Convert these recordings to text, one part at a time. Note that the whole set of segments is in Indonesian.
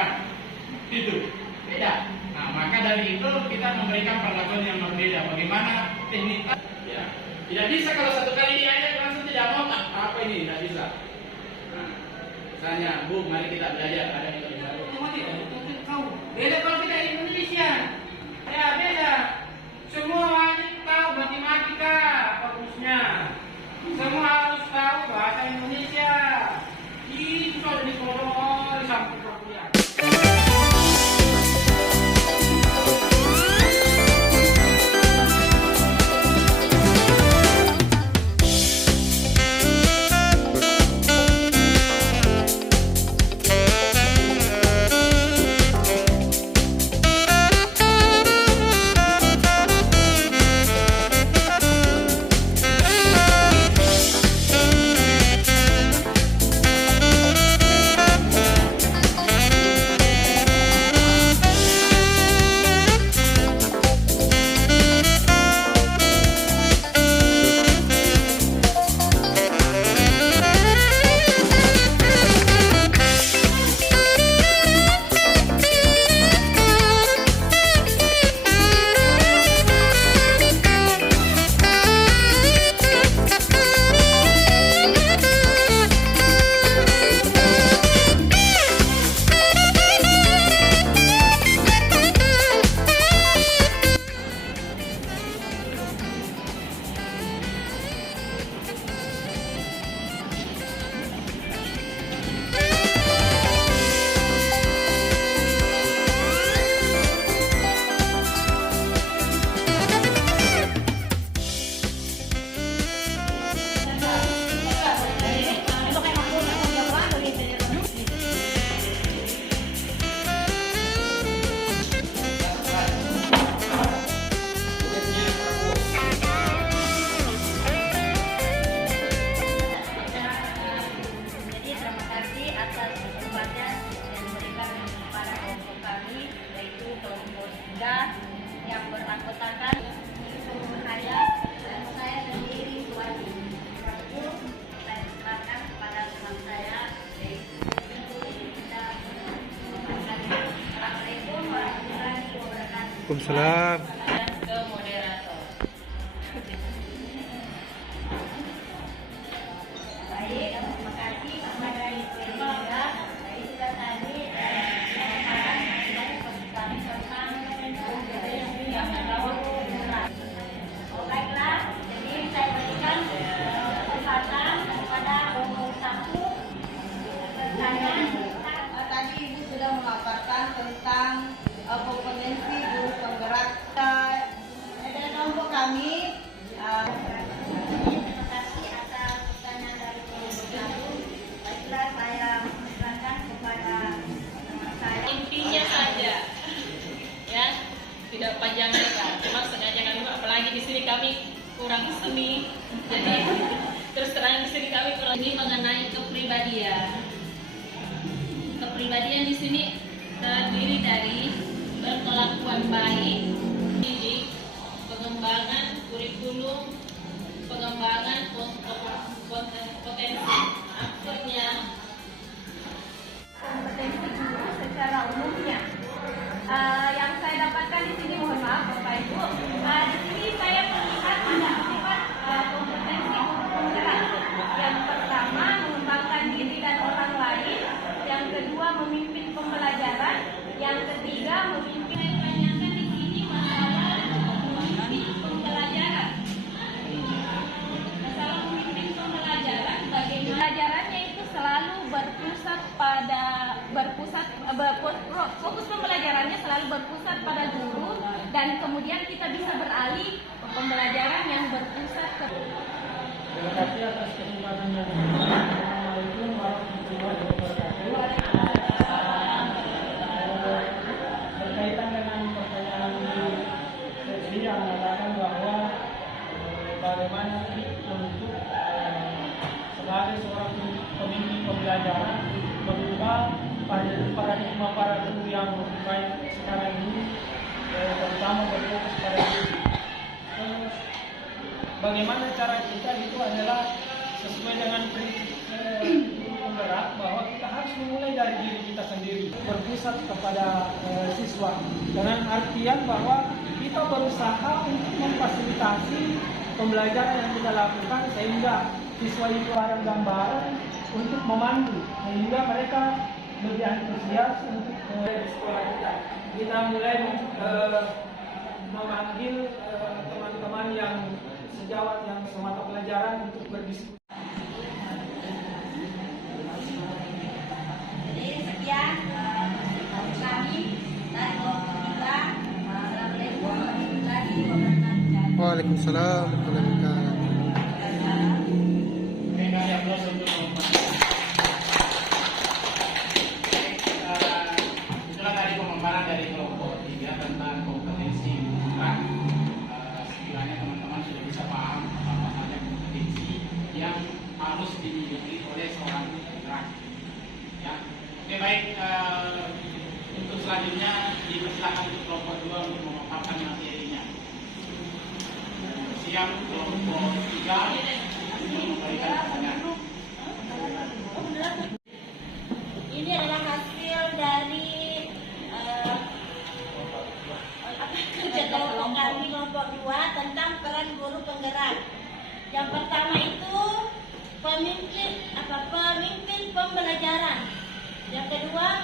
kawan. Itu beda. Nah, maka dari itu kita memberikan perlakuan yang berbeda. Bagaimana teknik? Ya. Tidak bisa kalau satu kali diajak langsung tidak mau. Apa ini? Tidak bisa. Nah, misalnya, Bu, mari kita belajar. Ada metode baru. Beda kalau kita Indonesia. Ya beda. Semua wajib tahu matematika bagusnya. Semua harus tahu bahasa Indonesia. Itu sudah dikorong sampai kuliah. Yang beranggotakan saya dan saya sendiri wajib saya serahkan kepada teman saya Assalamualaikum warahmatullahi wabarakatuh. Waalaikumsalam. Ke moderator. Baik, terima kasih kepada Ibu Ida. Sudah tadi baiklah, jadi saya berikan kesempatan kepada nomor 1. Saya tadi Ibu sudah memaparkan tentang kompetensi guru penggerak. Ada kelompok kami. Terima kasih atas pertanyaan dari nomor 1. Baiklah, saya mempersilakan kepada saya. Intinya saja, ya. Tidak panjang lebar, cuma sengaja kami, apalagi di sini kami kurang seni, jadi terus terang di sini kami kurang. Ini mengenai kepribadian. Kepribadian di sini terdiri dari berkelakuan baik, didik, pengembangan kurikulum, pengembangan potensi. Maksudnya kompetensi guru secara umumnya. Yang saya dapatkan di sini, mohon maaf Bapak Ibu, di sini saya melihat ada 4 kompetensi guru penggerak. Yang pertama, mengembangkan diri dan orang lain. Yang kedua, memimpin pembelajaran. Yang ketiga, memimpin. Saya tanyakan di sini masalah memimpin pembelajaran. Masalah memimpin pembelajaran, bagaimana pelajarannya itu selalu fokus pembelajarannya selalu berpusat pada guru, dan kemudian kita bisa beralih ke pembelajaran yang berpusat ke. Terima kasih atas kesempatan yang diberikan. Assalamualaikum warahmatullahi wabarakatuh. Berkaitan dengan pertanyaan sesi yang mengatakan bahwa bagaimana untuk sebagai seorang pemimpin pembelajaran berubah paradigma para guru yang baik sekarang ini, terutama berfokus pada diri. Bagaimana cara kita itu adalah sesuai dengan prinsip penggerak bahwa kita harus memulai dari diri kita sendiri, berpusat kepada siswa, dengan artian bahwa kita berusaha untuk memfasilitasi pembelajaran yang kita lakukan sehingga siswa itu bareng gambaran untuk memandu sehingga mereka lebih antusias untuk di sekolah kita. Kita mulai memanggil teman-teman yang sejawat yang semata pelajaran untuk berdiskusi. Jadi sekian dari kami dari kita. Assalamualaikum warahmatullahi wabarakatuh. Waalaikumsalam warahmatullahi wabarakatuh. Oke, kasih aplaus untuk itulah tadi pemaparan dari kelompok 3 tentang kompetensi bergerak. Sekiranya teman-teman sudah bisa paham apa saja kompetensi yang harus dimiliki oleh seorang bergerak. Ya, oke baik. Untuk selanjutnya dipersilakan untuk kelompok 2 untuk memaparkan materinya. Siap kelompok 3 untuk memberikan pertanyaan. Ini adalah hasil dari kerja kelompok kami kelompok 2 tentang peran guru penggerak. Yang pertama itu pemimpin pembelajaran. Yang kedua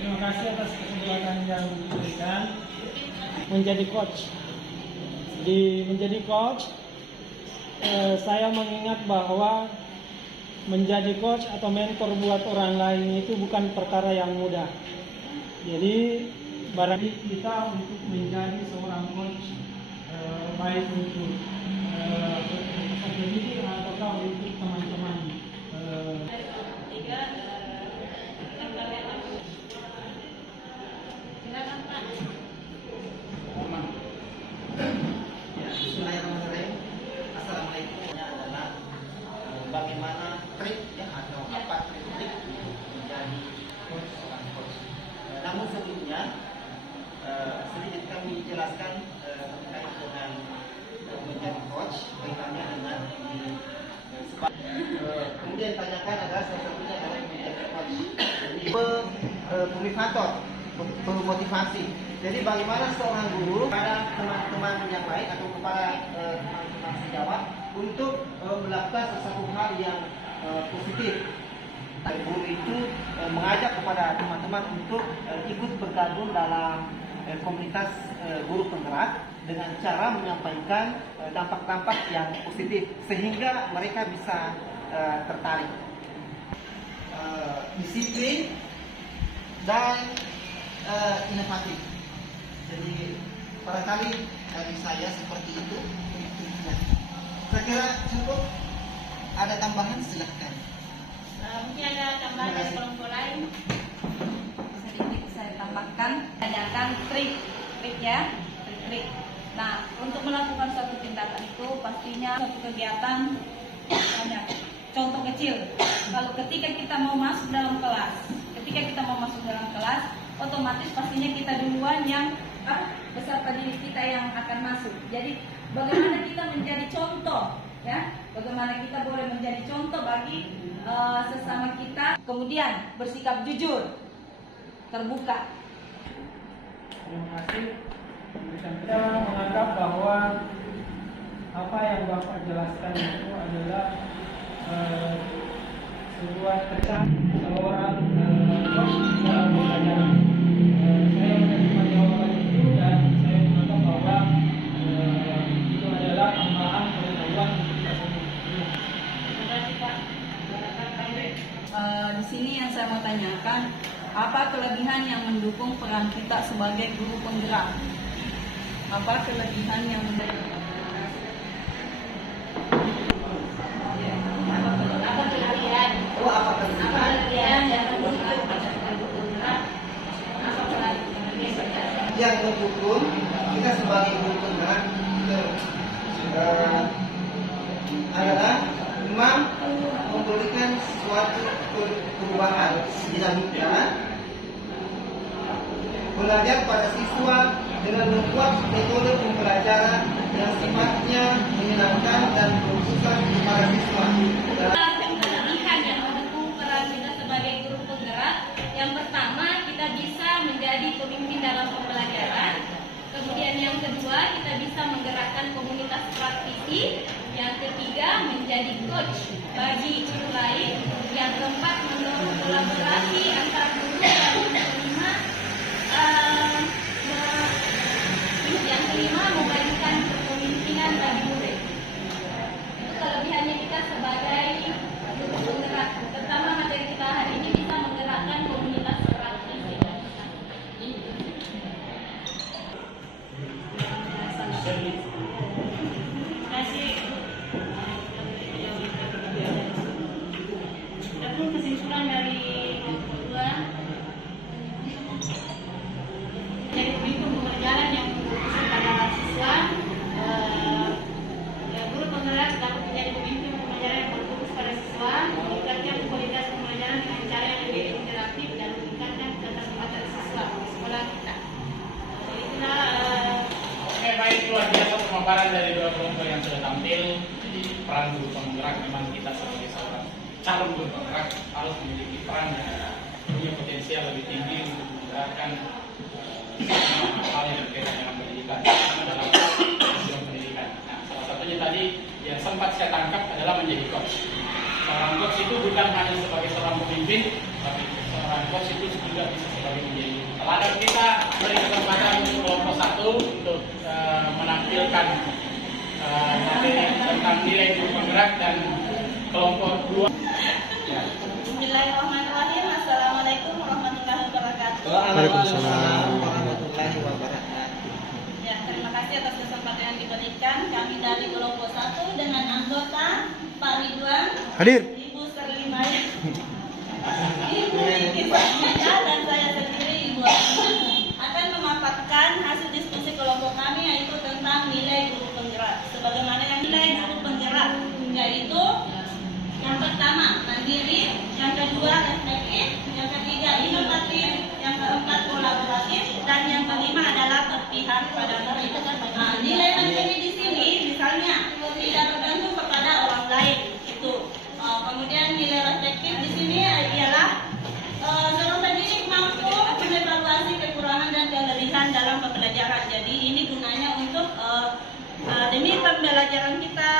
Terima kasih atas kesempatan yang diberikan menjadi coach. Di menjadi coach, saya mengingat bahwa menjadi coach atau mentor buat orang lain itu bukan perkara yang mudah. Jadi barang kita untuk menjadi seorang coach, baik untuk pendidik ataukah untuk teman-teman. Bismillahirrahmanirrahim. Assalamualaikum. Ini adalah bagaimana trik atau apa trik menjadi seorang coach. Namun sebelumnya sedikit kami jelaskan terkait dengan menjadi coach kaitannya dengan kemudian tanyakan adalah salah satunya adalah menjadi coach. Jadi motivator, memotivasi. Jadi bagaimana seorang guru pada teman-teman yang lain atau kepada teman-teman sejawat untuk melakukan sesuatu hal yang positif. Guru itu mengajak kepada teman-teman untuk ikut bergabung dalam komunitas guru penggerak dengan cara menyampaikan dampak-dampak yang positif sehingga mereka bisa tertarik. Disiplin dan inovatif. Jadi barangkali dari saya seperti itu. Saya kira cukup. Ada tambahan silahkan. mungkin ada tambahan dari kelompok lain. Sedikit saya tambahkan, adakan trik ya, trik. Nah, untuk melakukan suatu tindakan itu pastinya suatu kegiatan banyak. Contoh kecil, kalau ketika kita mau masuk dalam kelas, otomatis pastinya kita duluan yang beserta diri kita yang akan masuk. Jadi bagaimana kita menjadi contoh, ya? Bagaimana kita boleh menjadi contoh bagi sesama kita. Kemudian bersikap jujur, terbuka. Terima kasih. Kita menganggap bahwa apa yang Bapak jelaskan itu adalah sebuah pesan seorang coach dalam pembelajaran. Saya menerima jawaban itu dan saya menganggap bahwa itu adalah tambahan pengetahuan untuk kita semua. Terima kasih Pak. Di sini yang saya mau tanyakan, apa kelebihan yang mendukung peran kita sebagai guru penggerak? Apa kelebihan yang mendukung? Yang mendukung kita sebagai guru penggerak adalah memang memberikan suatu perubahan dinamika belajar pada siswa dengan membuat metode pembelajaran yang sifatnya menyenangkan dan berusaha para siswa. Kelebihan yang mendukung peran kita sebagai guru penggerak. Yang pertama, kita bisa menjadi pemimpin dalam pembelajaran. Kemudian yang kedua, kita bisa menggerakkan komunitas praktisi. Yang ketiga, menjadi coach bagi guru lain. Yang keempat, mendorong kolaborasi antar guru. Yang kelima, membagikan kepemimpinan bagi murid. Itu kelebihannya kita sebagai guru penggerak. Terutama materi kita hari ini bisa menggerakkan komunitas praktisi. Adapun kesimpulan dari kedua, jadi pemimpin pembelajaran yang berfokus pada siswa, guru penggerak dapat menjadi pemimpin pembelajaran yang berfokus pada siswa, meningkatkan kualitas pembelajaran dengan cara yang lebih interaktif dan meningkatkan keterlibatan siswa di sekolah kita. Itulah Oke, baik, luar biasa pemaparan dari dua kelompok yang sudah tampil. Jadi peran guru penggerak memang kita sebagai seorang calon guru penggerak harus memiliki peran yang punya potensial lebih tinggi untuk menggerakkan semua hal yang berkaitan dengan pendidikan, terutama dalam bidang pendidikan. Nah, salah satunya tadi yang sempat saya tangkap adalah menjadi coach. Seorang coach itu bukan hanya sebagai seorang pemimpin, tapi seorang coach itu juga bisa sebagai menjadi teladan. Kita beri kesempatan untuk kelompok satu untuk menampilkan materi tentang nilai guru penggerak dan kelompok dua. Ya. Bismillahirrahmanirrahim. Assalamualaikum warahmatullahi wabarakatuh. Waalaikumsalam warahmatullahi wabarakatuh. Ya, terima kasih atas kesempatan yang diberikan. Kami dari kelompok 1 dengan anggota Pak Ridwan, Hadir. Ibu Serlimaya, Ibu Riki Fatmaya, dan saya sendiri Ibu Asma akan memaparkan hasil diskusi kelompok kami, yaitu tentang nilai guru penggerak. Sebagaimana yang nilai guru penggerak, yaitu yang pertama mandiri, yang kedua reflektif, yang ketiga inovatif, yang keempat kolaboratif, dan yang kelima adalah berpihak pada murid. Nah, nilai mandiri di sini misalnya tidak bergantung kepada orang lain itu. Kemudian nilai reflektif di sini ialah seorang pendidik mampu mengevaluasi kekurangan dan kelebihan dalam pembelajaran. Jadi ini gunanya untuk demi pembelajaran kita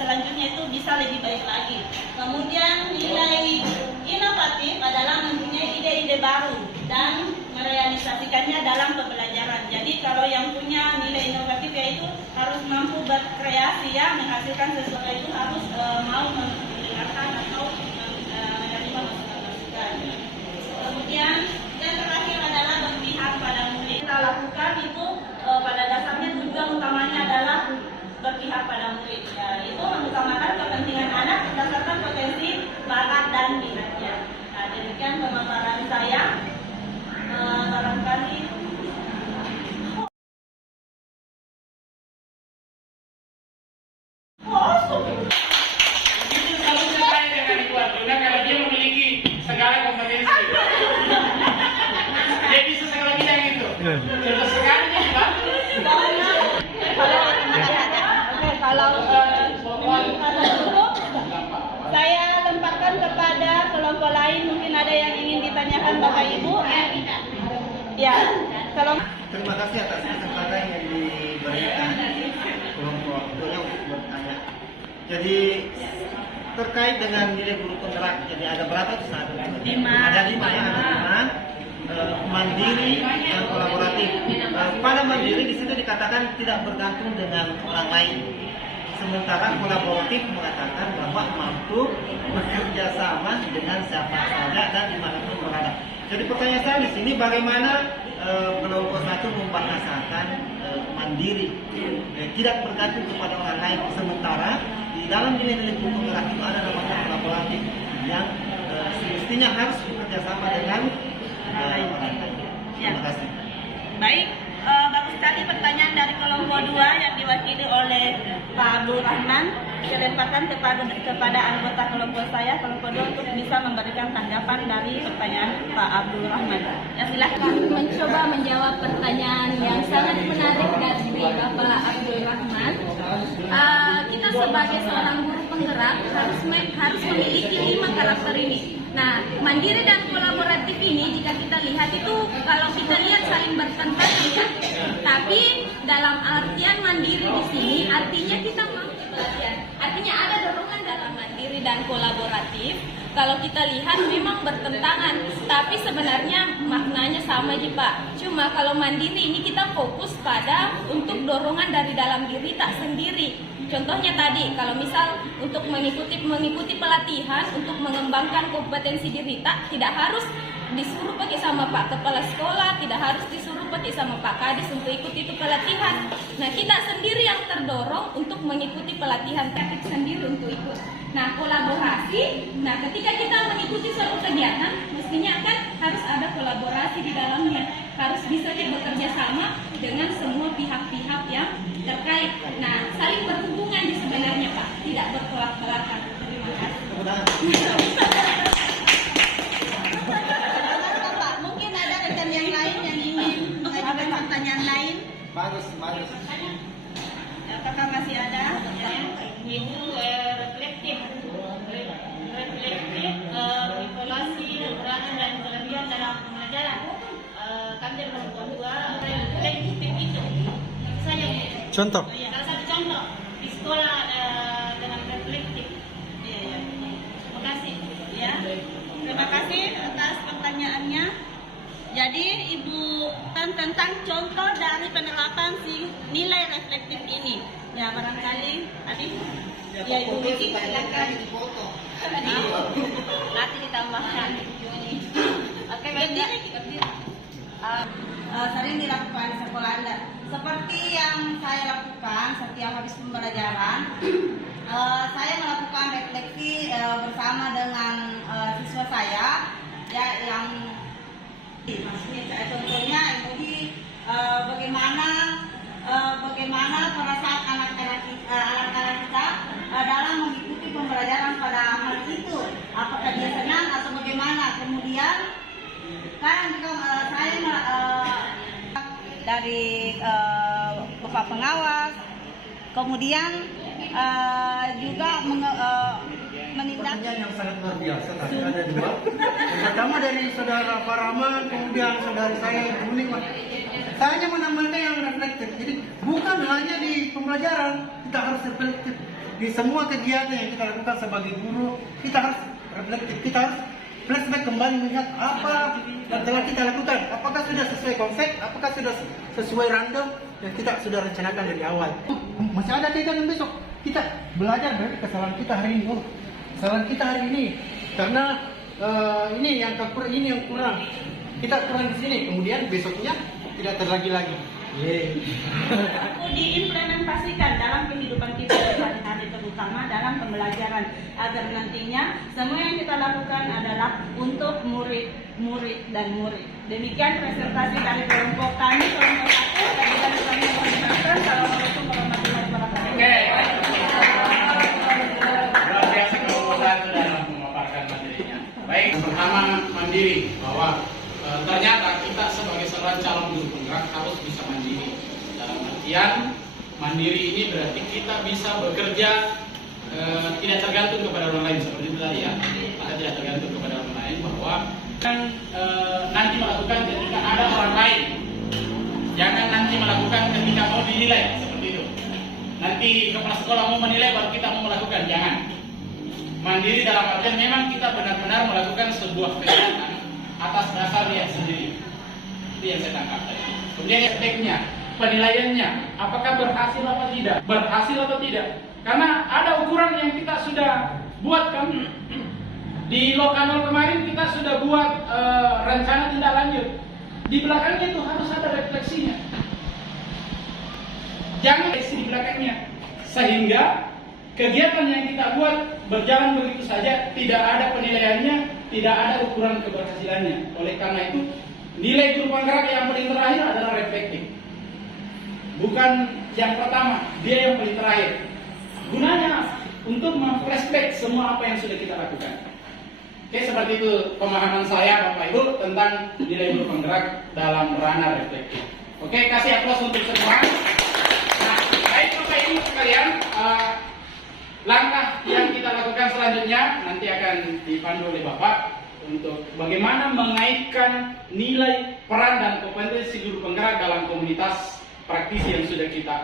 selanjutnya itu bisa lebih baik lagi. Kemudian nilai inovatif adalah mempunyai ide-ide baru dan merealisasikannya dalam pembelajaran. Jadi kalau yang punya nilai inovatif yaitu harus mampu berkreasi, ya, menghasilkan sesuatu, itu harus mau mendengarkan atau menerima masukan-masukan. Kemudian yang terakhir adalah berpihak pada murid. Kita lakukan itu pada dasarnya tujuan utamanya adalah berpihak pada murid. Ya, itu mengutamakan kepentingan anak berdasarkan potensi, bakat, dan minatnya. Nah, demikian pemaparan saya. Barangkali Itu selalu selesai dengan Ibu Arjuna karena dia memiliki segala kompetensi. Dia bisa segala bidang itu. Cerdas sekali dia, Pak. kalau saya lemparkan kepada kelompok lain, mungkin ada yang ingin ditanyakan Bapak Ibu. Ya, kalau Terima kasih atas kesempatan yang diberikan kelompok kedua untuk bertanya. Jadi terkait dengan nilai guru penggerak, jadi ada berapa itu? Ada lima ya, ada lima. Mandiri dan kolaboratif. Pada mandiri di situ dikatakan tidak bergantung dengan orang lain. Sementara kolaboratif mengatakan bahwa mampu bekerja sama dengan siapa saja dan dimanapun berada. Jadi pertanyaan saya di sini, bagaimana kelompok satu membahasakan mandiri, tidak bergantung kepada orang lain. Sementara di dalam nilai-nilai guru penggerak itu ada namanya kolaboratif yang semestinya harus bekerja sama dengan orang lain. Terima kasih. baik, bagus sekali pertanyaan dari kelompok 2 yang diwakili oleh Pak Abdul Rahman. dilemparkan kepada anggota kelompok saya, kelompok 2 untuk bisa memberikan tanggapan dari pertanyaan Pak Abdul Rahman. Ya, silakan. Mencoba menjawab pertanyaan yang sangat menarik dari Bapak Abdul Rahman. Kita sebagai seorang guru penggerak harus memiliki 5 karakter ini. Nah, mandiri dan kolaboratif ini jika kita lihat itu kalau kita lihat saling bertentangan ya. Tapi dalam artian mandiri di sini artinya kita mampu pelatihan. Artinya ada dorongan dalam mandiri dan kolaboratif. Kalau kita lihat memang bertentangan, tapi sebenarnya maknanya sama aja Pak. Cuma kalau mandiri ini kita fokus pada untuk dorongan dari dalam diri tak sendiri. Contohnya tadi, kalau misal untuk mengikuti pelatihan untuk mengembangkan kompetensi diri tak tidak harus disuruh pakai sama Pak Kepala Sekolah, tidak harus disuruh pakai sama Pak Kadis untuk ikut itu pelatihan. Nah, kita sendiri yang terdorong untuk mengikuti pelatihan, kreatif sendiri untuk ikut. Nah, kolaborasi, nah ketika kita mengikuti suatu kegiatan, mestinya kan harus ada kolaborasi di dalamnya. Harus bisa bekerja sama dengan semua pihak-pihak yang terkait. Nah, saling berhubungan sebenarnya Pak, tidak bertolak belakang. Terima kasih. Pak, mungkin ada rekan yang lain yang ingin mengajukan pertanyaan lain? Bagus. Apakah masih ada? Itu reflektif, evaluasi kekurangan dan kelebihan dalam pembelajaran. Kami dari kelompok 2 reflektif itu saja. Contoh. Salah satu contoh di sekolah dengan reflektif. Terima kasih. Ya. Terima kasih atas pertanyaannya. Jadi Ibu tentang contoh dari penerapan si nilai reflektif ini. Ya, barangkali tadi ya Ibu Vicky silakan. Nanti ditambahkan. Oke, baik. Sering dilakukan di sekolah Anda. Seperti yang saya lakukan setiap habis pembelajaran, saya melakukan refleksi bersama dengan siswa saya, ya yang contohnya Ibu bagaimana perasaan anak-anak kita dalam mengikuti pembelajaran pada hari itu, apakah dia senang atau bagaimana. Kemudian kan saya dari Bapak pengawas, kemudian juga menindak. Pertanyaan yang sangat luar biasa tadi ada 2. Yang pertama dari saudara Paraman, kemudian saudara saya Ibu Nikmat. Saya hanya menambahkan yang reflektif. Jadi bukan hanya di pembelajaran, kita harus reflektif di semua kegiatan yang kita lakukan sebagai guru. Kita harus reflektif, kita harus flashback kembali melihat apa yang telah kita lakukan. Apakah sudah sesuai konsep, apakah sudah sesuai random yang kita sudah rencanakan dari awal. Masih ada kegiatan besok. Kita belajar dari kesalahan kita hari ini. Oh, kesalahan kita hari ini karena ini yang kurang. Kita kurang di sini. Kemudian besoknya tidak terlagi lagi. Diimplementasikan dalam kehidupan kita sehari-hari, terutama dalam pembelajaran, agar nantinya semua yang kita lakukan adalah untuk murid dan murid. Demikian presentasi dari kelompok kami, kelompok 1. Dan kami mengucapkan assalamualaikum warahmatullahi wabarakatuh. Oke. Luar biasa kelompok 1 dalam memaparkan materinya. Baik, pertama mandiri, bahwa ternyata kita sebagai seorang calon guru penggerak harus bisa mandiri. Dalam artian mandiri ini berarti kita bisa bekerja tidak tergantung kepada orang lain, seperti itu tadi ya. Kita tidak tergantung kepada orang lain, bahwa kan nanti melakukan ketika ada orang lain. Jangan nanti melakukan ketika mau dinilai, seperti itu. Nanti kepala sekolah mau menilai baru kita mau melakukan, jangan. Mandiri dalam artian memang kita benar-benar melakukan sebuah kegiatan atas dasar niat sendiri. Itu yang saya tangkap tadi. Kemudian efeknya, penilaiannya, apakah berhasil atau tidak? Berhasil atau tidak? Karena ada ukuran yang kita sudah buat kan. Di Lokanol kemarin kita sudah buat rencana tindak lanjut. Di belakangnya itu harus ada refleksinya. Jangan refleksi di belakangnya, sehingga kegiatan yang kita buat berjalan begitu saja, tidak ada penilaiannya, tidak ada ukuran keberhasilannya. Oleh karena itu, nilai guru penggerak yang paling terakhir adalah reflektif. Bukan yang pertama, dia yang paling terakhir. Gunanya untuk memflashback semua apa yang sudah kita lakukan. Oke, seperti itu pemahaman saya Bapak Ibu tentang nilai guru penggerak dalam ranah reflektif. Oke, kasih aplaus untuk semua. Nah, baik Bapak Ibu sekalian, langkah yang kita lakukan selanjutnya nanti akan dipandu oleh Bapak untuk bagaimana mengaitkan nilai, peran, dan kompetensi guru penggerak dalam komunitas praktisi yang sudah kita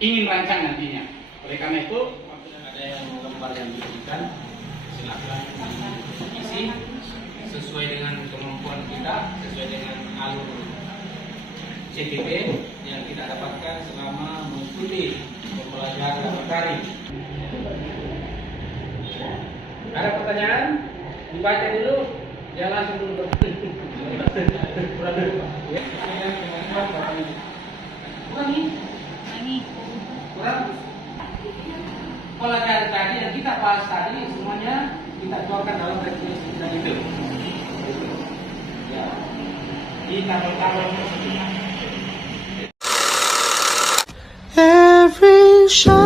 ingin rancang nantinya. Oleh karena itu, apabila ada yang gambar yang diberikan, silakan isi sesuai dengan kemampuan kita, sesuai dengan alur CPP yang kita dapatkan selama mengikuti pembelajaran daring. Ada pertanyaan? Dibaca dulu, jangan langsung dulu. Kurang. Pelajaran tadi yang kita bahas tadi semuanya kita keluarkan dalam definisi kita itu. Ya. Di tabel-tabel Every shot